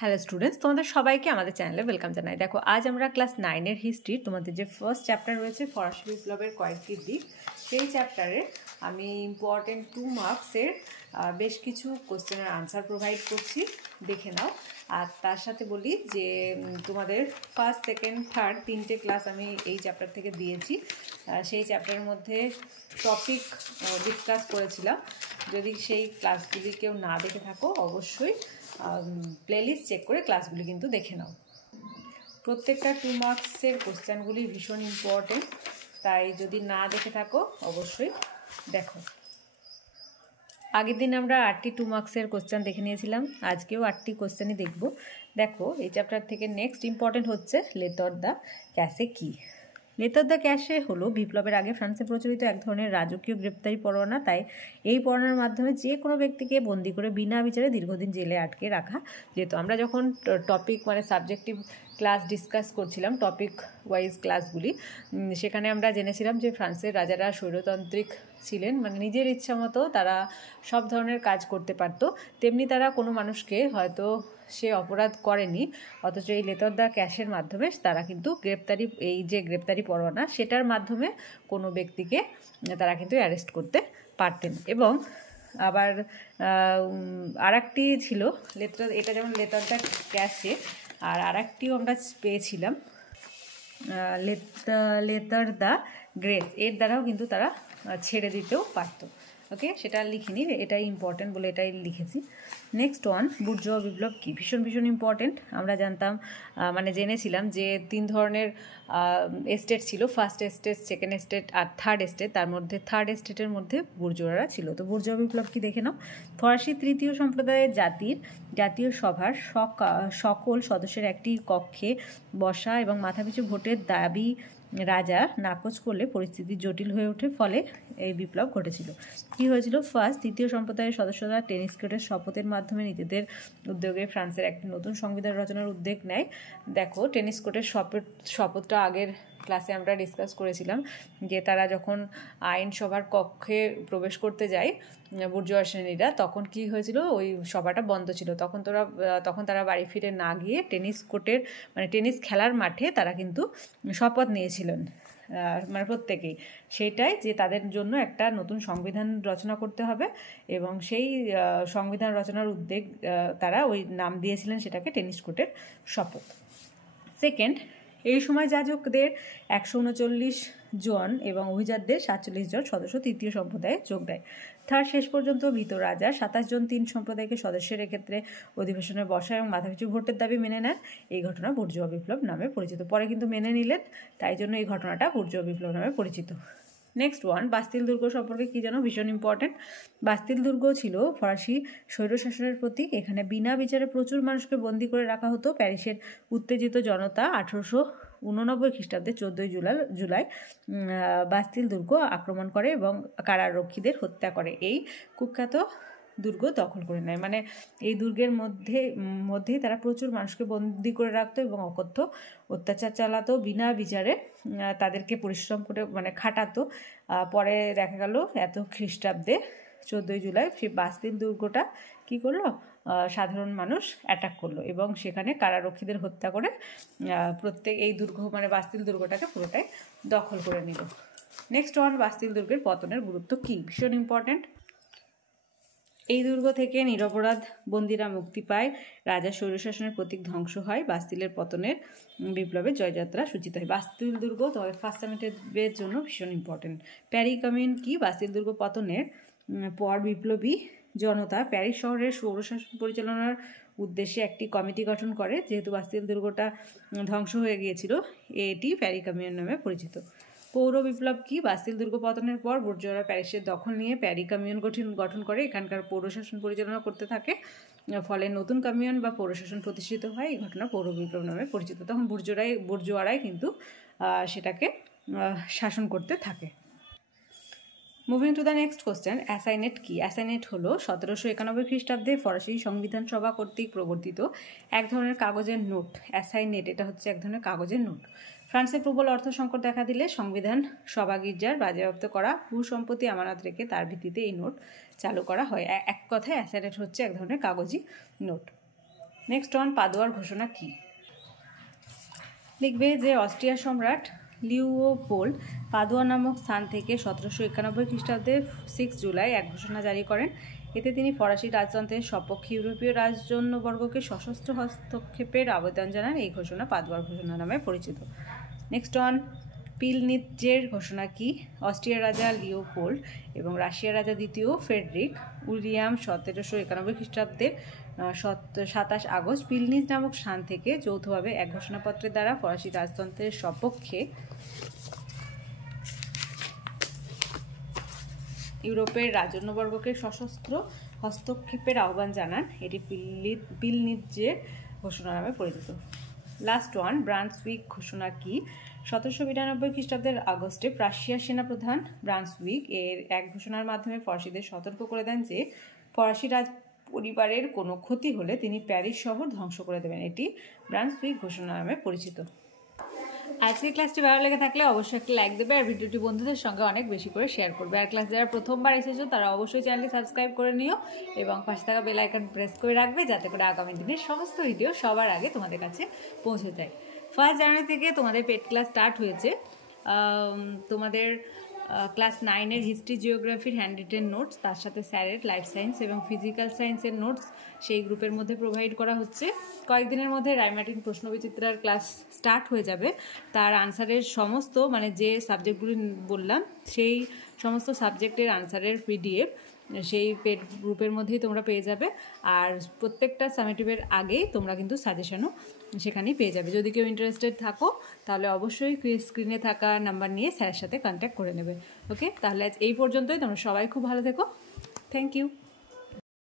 Hello students, তোমাদের সবাইকে আমাদের চ্যানেলে ওয়েলকাম জানাই। দেখো, আজ আমরা ক্লাস 9-এর হিস্ট্রি, তোমাদের যে ফার্স্ট চ্যাপ্টার রয়েছে ফরাসি বিপ্লবের কয়েকটি দিক, সেই চ্যাপ্টারে আমি ইম্পর্টেন্ট 2 মার্কসের বেশ কিছু কোশ্চেনের আনসার প্রোভাইড করছি, দেখে নাও। আর তার সাথে বলি যে তোমাদের ফার্স্ট, সেকেন্ড, থার্ড 3টে ক্লাস আমি এই চ্যাপ্টার থেকে দিয়েছি। সেই চ্যাপ্টারের মধ্যে টপিক ডিসকাস করেছিলাম। যদি সেই ক্লাসগুলি কেউ না দেখে থাকো, অবশ্যই প্লেলিস্ট চেক করে ক্লাসগুলি কিন্তু দেখে নাও। প্রত্যেকটা 2 মার্কসের কোশ্চেনগুলি ভীষণ ইম্পর্টেন্ট, তাই যদি না দেখে থাকো অবশ্যই দেখো। আগের দিন আমরা 8টি 2 মার্কসের কোশ্চেন দেখে নিয়েছিলাম, আজকেও 8টি কোশ্চেনই দেখব। দেখো, এই চ্যাপ্টার থেকে নেক্সট ইম্পর্টেন্ট হচ্ছে লেতর দ্য ক্যাশে কি। লেতর দ্য ক্যাশে হলো বিপ্লবের আগে ফ্রান্সে প্রচলিত এক ধরনের রাজকীয় গ্রেপ্তারি পরোয়ানা। তাই এই পরোয়ানার মাধ্যমে যে কোনো ব্যক্তিকে বন্দি করে বিনা বিচারে দীর্ঘদিন জেলে আটকে রাখা যেত। আমরা যখন টপিক সাবজেক্টিভ ক্লাস ডিসকাস করছিলাম, টপিক ওয়াইজ ক্লাসগুলি, সেখানে আমরা জেনেছিলাম যে ফ্রান্সের রাজারা স্বৈরতান্ত্রিক ছিলেন, নিজের ইচ্ছা মতো তারা সব ধরনের কাজ করতে পারত। তেমনি তারা কোনো মানুষকে হয়তো সে অপরাধ করেনি, অথচ এই লেতর দ্য ক্যাশের মাধ্যমে তারা কিন্তু গ্রেপ্তারি পরোয়ানা, সেটার মাধ্যমে কোনো ব্যক্তিকে তারা কিন্তু অ্যারেস্ট করতে পারতেন। এবং আবার আরেকটি ছিল এটা যেমন লেতর দ্য ক্যাশে, আর আরেকটিও আমরা পেয়েছিলাম লেতর দ্য গ্রেস। এর দ্বারাও কিন্তু তারা ছেড়ে দিতেও পারত। ওকে, সেটা লিখিনি, এটাই ইম্পর্টেন্ট বলে এটাই লিখেছি। নেক্সট ওয়ান, বুর্জোয়া বিপ্লব কি। ভীষণ ইম্পর্টেন্ট। আমরা জানতাম জেনেছিলাম যে 3 ধরনের এস্টেট ছিল, ফার্স্ট এস্টেট, সেকেন্ড এস্টেট আর থার্ড এস্টেট। তার মধ্যে থার্ড এস্টেটের মধ্যে বুর্জোয়ারা ছিল। তো বুর্জোয়া বিপ্লব কি দেখে নাও। ফরাসি তৃতীয় সম্প্রদায়ের জাতীয় সভার সকল সদস্যের একটি কক্ষে বসা এবং মাথাপিছু ভোটের দাবি রাজা নাকচ করলে পরিস্থিতি জটিল হয়ে ওঠে, ফলে এই বিপ্লব ঘটেছিল। কি হয়েছিল? ফার্স্ট, তৃতীয় সম্প্রদায়ের সদস্যরা টেনিস কোর্টের শপথের মাধ্যমে নিজেদের উদ্যোগে ফ্রান্সের একটি নতুন সংবিধান রচনার উদ্যোগ নেয়। দেখো, টেনিস কোর্টের শপথটা আগের ক্লাসে আমরা ডিসকাস করেছিলাম যে তারা যখন আইনসভার কক্ষে প্রবেশ করতে যায় বুর্জোয়া শ্রেণীরা, তখন কি হয়েছিল, ওই সভাটা বন্ধ ছিল। তখন তারা বাড়ি ফিরে না গিয়ে টেনিস কোর্টের টেনিস খেলার মাঠে তারা কিন্তু শপথ নিয়েছিলেন, প্রত্যেকেই। সেইটাই যে তাদের জন্য একটা নতুন সংবিধান রচনা করতে হবে, এবং সেই সংবিধান রচনার উদ্যোগ তারা ওই নাম দিয়েছিলেন সেটাকে টেনিস কোর্টের শপথ। সেকেন্ড, এই সময় যাজকদের 139 জন এবং অভিজাতদের 47 জন সদস্য তৃতীয় সম্প্রদায়ে যোগ দেয়। থার্ড, শেষ পর্যন্ত ভীত রাজা 27 জন 3 সম্প্রদায়কে সদস্যের এক্ষেত্রে অধিবেশনে বসা এবং মাথাপিছু ভোটের দাবি মেনে নেন। এই ঘটনা বুর্জোয়া বিপ্লব নামে পরিচিত। পরে কিন্তু মেনে নিলেন, তাই জন্য এই ঘটনাটা বুর্জোয়া বিপ্লব নামে পরিচিত। নেক্সট ওয়ান, বাস্তিল দুর্গ সম্পর্কে কি জানো? ভীষণ ইম্পর্টেন্ট। বাস্তিল দুর্গ ছিল ফরাসি স্বৈরশাসনের প্রতীক। এখানে বিনা বিচারে প্রচুর মানুষকে বন্দি করে রাখা হতো। প্যারিসের উত্তেজিত জনতা 1889 খ্রিস্টাব্দে 14 জুলাই বাস্তিল দুর্গ আক্রমণ করে এবং কারারক্ষীদের হত্যা করে। এই কুখ্যাত দুর্গ দখল করে নেয়। এই দুর্গের মধ্যেই তারা প্রচুর মানুষকে বন্দি করে রাখতো এবং অকথ্য অত্যাচার চালাতো, বিনা বিচারে তাদেরকে পরিশ্রম করে খাটাতো। পরে দেখা গেল খ্রিস্টাব্দে 14 জুলাই সেই বাস্তিল দুর্গটা কি করলো, সাধারণ মানুষ অ্যাটাক করলো এবং সেখানে কারারক্ষীদের হত্যা করে এই দুর্গ বাস্তিল দুর্গটাকে পুরোটাই দখল করে নিল। নেক্সট ওয়ান, বাস্তিল দুর্গের পতনের গুরুত্ব কি। ভীষণ ইম্পর্টেন্ট। এই দুর্গ থেকে নিরপরাধ বন্দীরা মুক্তি পায়, রাজার স্বৈরশাসনের প্রতীক ধ্বংস হয়, বাস্তিলের পতনের বিপ্লবের জয়যাত্রা সূচিত হয়। বাস্তিল দুর্গ তোমাদের ফার্স্ট সেমিস্টারের জন্য ভীষণ ইম্পর্টেন্ট। প্যারি কমিউন কি। বাস্তিল দুর্গ পতনের পর বিপ্লবী জনতা প্যারিস শহরের স্বৈরশাসন পরিচালনার উদ্দেশ্যে একটি কমিটি গঠন করে। যেহেতু বাস্তিল দুর্গটা ধ্বংস হয়ে গিয়েছিল, এটি প্যারি কমিউন নামে পরিচিত। পৌর বিপ্লব কি। বাস্তিল দুর্গ পতনের পর বুর্জোয়ারা প্যারিসের দখল নিয়ে প্যারি কমিউন গঠন করে, এখানকার পৌরশাসন পরিচালনা করতে থাকে, ফলে নতুন কমিউন বা পৌরশাসন প্রতিষ্ঠিত হয়। এই ঘটনা পৌর বিপ্লব নামে পরিচিত। তখন বুর্জোয়ারাই কিন্তু সেটাকে শাসন করতে থাকে। Moving to the next question, assignat কি। অ্যাসাইনেট হলো 1791 খ্রিস্টাব্দে ফরাসি সংবিধান সভা কর্তৃক প্রবর্তিত এক ধরনের কাগজের নোট। অ্যাসাইনেট এটা হচ্ছে এক ধরনের কাগজের নোট। ফ্রান্সে প্রবল অর্থ সংকট দেখা দিলে সংবিধান সভা গির্জার বাজেয়াপ্ত করা ভূসম্পত্তি আমানত রেখে তার ভিত্তিতে এই নোট চালু করা হয়। এক কথায় অ্যাসাইনেট হচ্ছে এক ধরনের কাগজি নোট। নেক্সট অন পাদুয়ার ঘোষণা কি? লিখবে যে অস্ট্রিয়ার সম্রাট লিওপোল্ড পাদুয়া নামক স্থান থেকে 1791 খ্রিস্টাব্দে 6 জুলাই এক ঘোষণা জারি করেন। এতে তিনি ফরাসি রাজতন্ত্রের সপক্ষে ইউরোপীয় রাজজনবর্গকে সশস্ত্র হস্তক্ষেপের আবেদন জানান। এই ঘোষণা পাদুয়ার ঘোষণা নামে পরিচিত। নেক্সট অন পিলনিৎজের ঘোষণা কি? অস্ট্রিয়ার রাজা লিওপোল্ড এবং রাশিয়ার রাজা দ্বিতীয় ফ্রেডরিক উইলিয়াম 1791 খ্রিস্টাব্দের 27 আগস্ট পিলনিজ নামক স্থান থেকে যৌথভাবে এক ঘোষণাপত্রের দ্বারা ফরাসি রাজতন্ত্রের সপক্ষে ইউরোপের রাজন্যবর্গকে সশস্ত্র হস্তক্ষেপের আহ্বান জানান। এটি পিলনিৎজের ঘোষণা নামে পরিচিত। লাস্ট ওয়ান ব্রান্সউইক ঘোষণা কি? 1792 খ্রিস্টাব্দের আগস্টে প্রাশিয়ার সেনাপ্রধান ব্রান্সউইক এর এক ঘোষণার মাধ্যমে ফরাসিদের সতর্ক করে দেন যে ফরাসি রাজ পরিবারের কোনো ক্ষতি হলে তিনি প্যারিস শহর ধ্বংস করে দেবেন। এটি ব্রান্সউইক ঘোষণা নামে পরিচিত। আজকের ক্লাসটি ভালো লেগে থাকলে অবশ্যই একটা লাইক দেবে আর ভিডিওটি বন্ধুদের সঙ্গে অনেক বেশি করে শেয়ার করবে। আর ক্লাস যারা প্রথমবার এসেছো তারা অবশ্যই চ্যানেলটি সাবস্ক্রাইব করে নিও এবং পাশে থাকা বেল আইকন প্রেস করে রাখবে যাতে করে আগামী দিনের সমস্ত ভিডিও সবার আগে তোমাদের কাছে পৌঁছে যায়। 1 জানুয়ারি থেকে তোমাদের পেড ক্লাস স্টার্ট হয়েছে। তোমাদের ক্লাস 9-এর হিস্ট্রি জিওগ্রাফির হ্যান্ড রিটেন নোটস, তার সাথে স্যারের লাইফ সায়েন্স এবং ফিজিক্যাল সায়েন্সের নোটস সেই গ্রুপের মধ্যে প্রোভাইড করা হচ্ছে। কয়েকদিনের মধ্যে রাইমার্টিন প্রশ্নবিচিত্রার ক্লাস স্টার্ট হয়ে যাবে। তার আনসারের সমস্ত যে সাবজেক্টগুলি বললাম সেই সমস্ত সাবজেক্টের আনসারের পিডিএফ সেই পেড গ্রুপের মধ্যেই তোমরা পেয়ে যাবে। আর প্রত্যেকটা সামেটিভের আগেই তোমরা কিন্তু সাজেশনও সেখানেই পেয়ে যাবে। যদি কেউ ইন্টারেস্টেড থাকো তাহলে অবশ্যই স্ক্রিনে থাকা নাম্বার নিয়ে স্যারের সাথে কন্ট্যাক্ট করে নেবে। ওকে, তাহলে আজ এই পর্যন্তই। তোমরা সবাই খুব ভালো থেকো। Thank you.